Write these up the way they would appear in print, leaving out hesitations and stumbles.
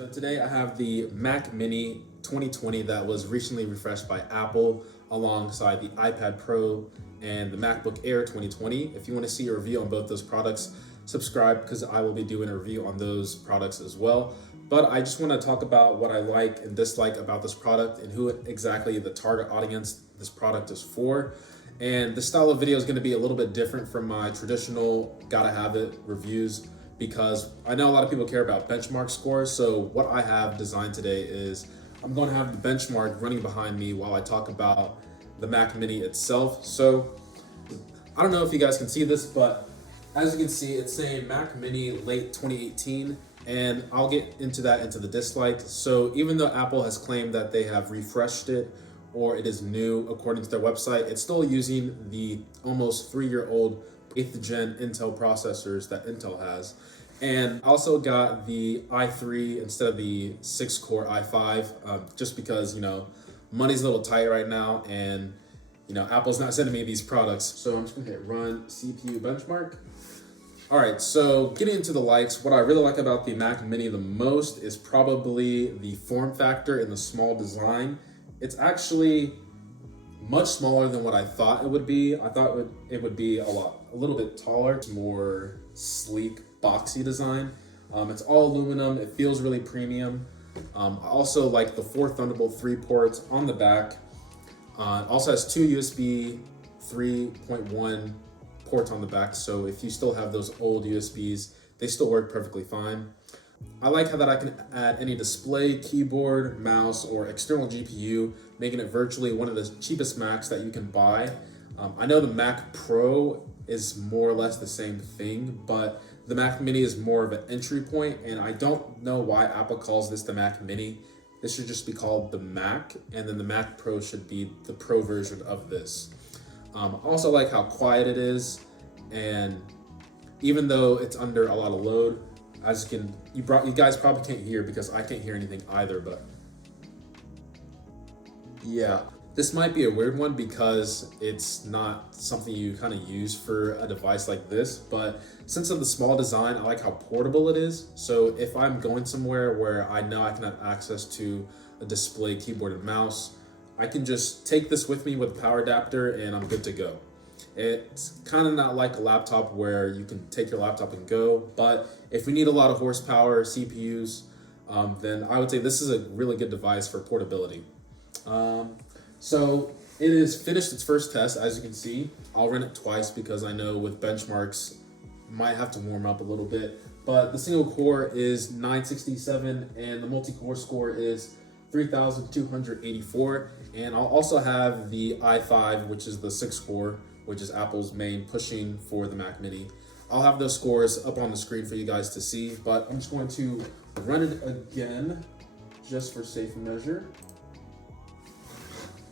So today I have the Mac Mini 2020 that was recently refreshed by Apple alongside the iPad Pro and the MacBook Air 2020. If you want to see a review on both those products, subscribe because I will be doing a review on those products as well. But I just want to talk about what I like and dislike about this product and who exactly the target audience this product is for. And the style of video is going to be a little bit different from my traditional gotta have it reviews, because I know a lot of people care about benchmark scores. So what I have designed today is I'm going to have the benchmark running behind me while I talk about the Mac Mini itself. So I don't know if you guys can see this, but as you can see, it's saying Mac Mini late 2018, and I'll get into that into the dislike. So even though Apple has claimed that they have refreshed it or it is new according to their website, it's still using the almost 3-year-old 8th gen Intel processors that Intel has. And also got the i3 instead of the 6-core i5, just because, money's a little tight right now, and Apple's not sending me these products. So I'm just gonna hit run CPU benchmark. All right, so getting into the likes, what I really like about the Mac Mini the most is probably the form factor and the small design. It's actually much smaller than what I thought it would be. I thought it would be a little bit taller. It's more sleek, boxy design. It's all aluminum. It feels really premium. I also like the 4 Thunderbolt 3 ports on the back. It also has 2 USB 3.1 ports on the back. So if you still have those old USBs, they still work perfectly fine. I like how that I can add any display, keyboard, mouse, or external GPU, making it virtually one of the cheapest Macs that you can buy. I know the Mac Pro is more or less the same thing, but the Mac Mini is more of an entry point, and I don't know why Apple calls this the Mac Mini. This should just be called the Mac, and then the Mac Pro should be the Pro version of this. I also like how quiet it is, and even though it's under a lot of load, as you guys probably can't hear because I can't hear anything either, but yeah. This might be a weird one because it's not something you kind of use for a device like this, but since of the small design, I like how portable it is. So if I'm going somewhere where I know I can have access to a display, keyboard, and mouse, I can just take this with me with a power adapter and I'm good to go. It's kind of not like a laptop where you can take your laptop and go, but if we need a lot of horsepower, CPUs, then I would say this is a really good device for portability. So it has finished its first test, as you can see. I'll run it twice because I know with benchmarks, might have to warm up a little bit, but the single core is 967 and the multi-core score is 3,284. And I'll also have the i5, which is the 6-core, which is Apple's main pushing for the Mac Mini. I'll have those scores up on the screen for you guys to see, but I'm just going to run it again just for safe measure.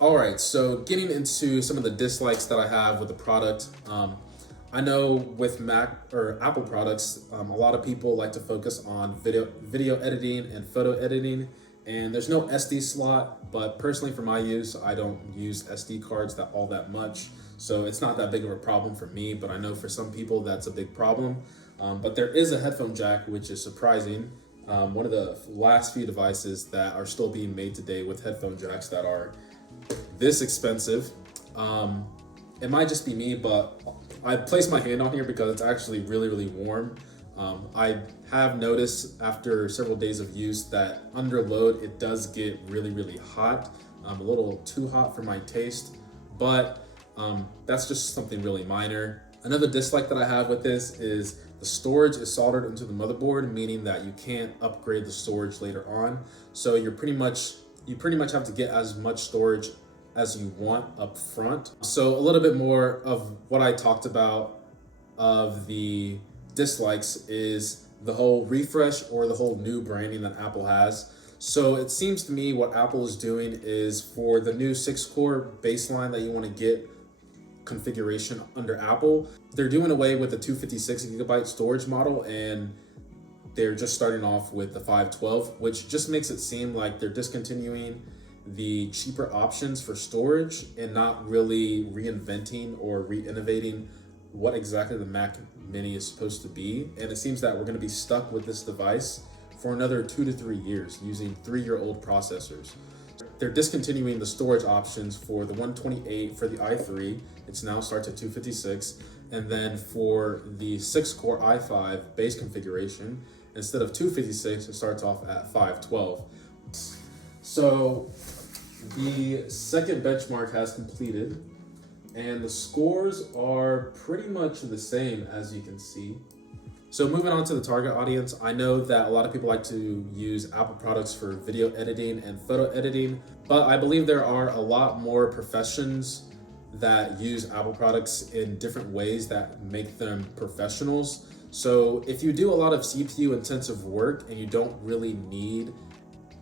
All right, so getting into some of the dislikes that I have with the product. I know with Mac or Apple products, a lot of people like to focus on video editing and photo editing, and there's no SD slot, but personally for my use, I don't use SD cards all that much. So it's not that big of a problem for me, but I know for some people that's a big problem. But there is a headphone jack, which is surprising. One of the last few devices that are still being made today with headphone jacks that are this expensive. It might just be me, but I placed my hand on here because it's actually really, really warm. I have noticed after several days of use that under load, it does get really, really hot. A little too hot for my taste, but that's just something really minor. Another dislike that I have with this is the storage is soldered into the motherboard, meaning that you can't upgrade the storage later on. So you pretty much have to get as much storage as you want up front. So a little bit more of what I talked about of the dislikes is the whole refresh or the whole new branding that Apple has. So it seems to me what Apple is doing is for the new 6-core baseline that you want to get configuration under Apple, they're doing away with the 256 gigabyte storage model, and they're just starting off with the 512, which just makes it seem like they're discontinuing the cheaper options for storage and not really reinventing or re-innovating what exactly the Mac Mini is supposed to be. And it seems that we're going to be stuck with this device for another 2 to 3 years using 3-year-old processors. They're discontinuing the storage options for the 128 for the i3. It's now starts at 256. And then for the 6-core i5 base configuration, instead of 256, it starts off at 512. So the second benchmark has completed, and the scores are pretty much the same, as you can see. So moving on to the target audience, I know that a lot of people like to use Apple products for video editing and photo editing, but I believe there are a lot more professions that use Apple products in different ways that make them professionals. So if you do a lot of CPU intensive work and you don't really need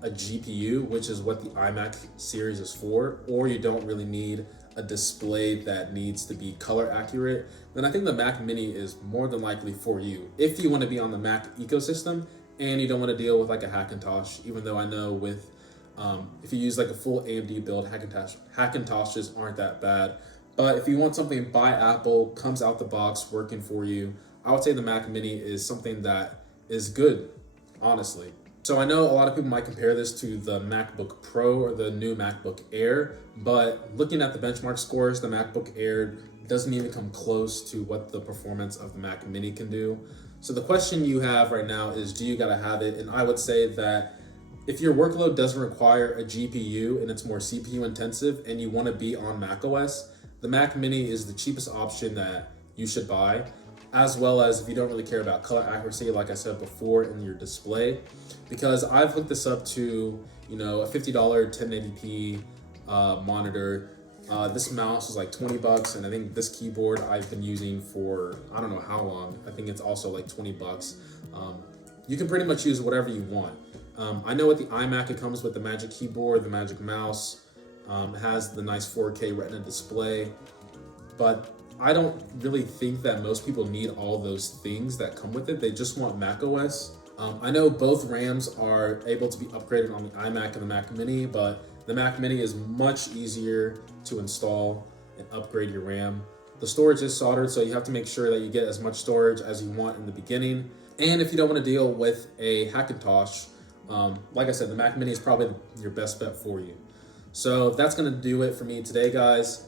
a GPU, which is what the iMac series is for, or you don't really need a display that needs to be color accurate, then I think the Mac Mini is more than likely for you. If you want to be on the Mac ecosystem and you don't want to deal with like a Hackintosh, even though I know with if you use like a full AMD build, Hackintoshes aren't that bad. But if you want something by Apple, comes out the box working for you, I would say the Mac Mini is something that is good, honestly. So I know a lot of people might compare this to the MacBook Pro or the new MacBook Air, but looking at the benchmark scores, the MacBook Air doesn't even come close to what the performance of the Mac Mini can do. So the question you have right now is, do you gotta have it? And I would say that if your workload doesn't require a GPU and it's more CPU intensive and you wanna be on macOS, the Mac Mini is the cheapest option that you should buy, as well as if you don't really care about color accuracy, like I said before, in your display. Because I've hooked this up to, a $50 1080p monitor. This mouse is like $20, and I think this keyboard I've been using for I don't know how long. I think it's also like $20. You can pretty much use whatever you want. I know with the iMac it comes with the Magic Keyboard, the Magic Mouse. It has the nice 4K Retina display, but I don't really think that most people need all those things that come with it. They just want macOS. I know both RAMs are able to be upgraded on the iMac and the Mac Mini, but the Mac Mini is much easier to install and upgrade your RAM. The storage is soldered, so you have to make sure that you get as much storage as you want in the beginning. And if you don't want to deal with a Hackintosh, like I said, the Mac Mini is probably your best bet for you. So that's going to do it for me today, guys.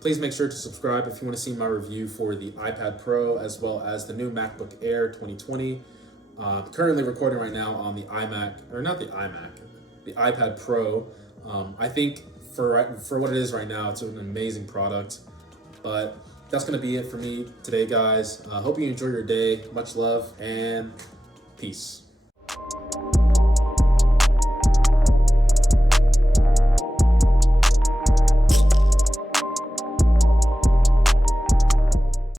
Please make sure to subscribe if you want to see my review for the iPad Pro as well as the new MacBook Air 2020. Currently recording right now on the iMac, or not the iMac, the iPad Pro. I think for what it is right now, it's an amazing product. But that's going to be it for me today, guys. Hope you enjoy your day. Much love and peace.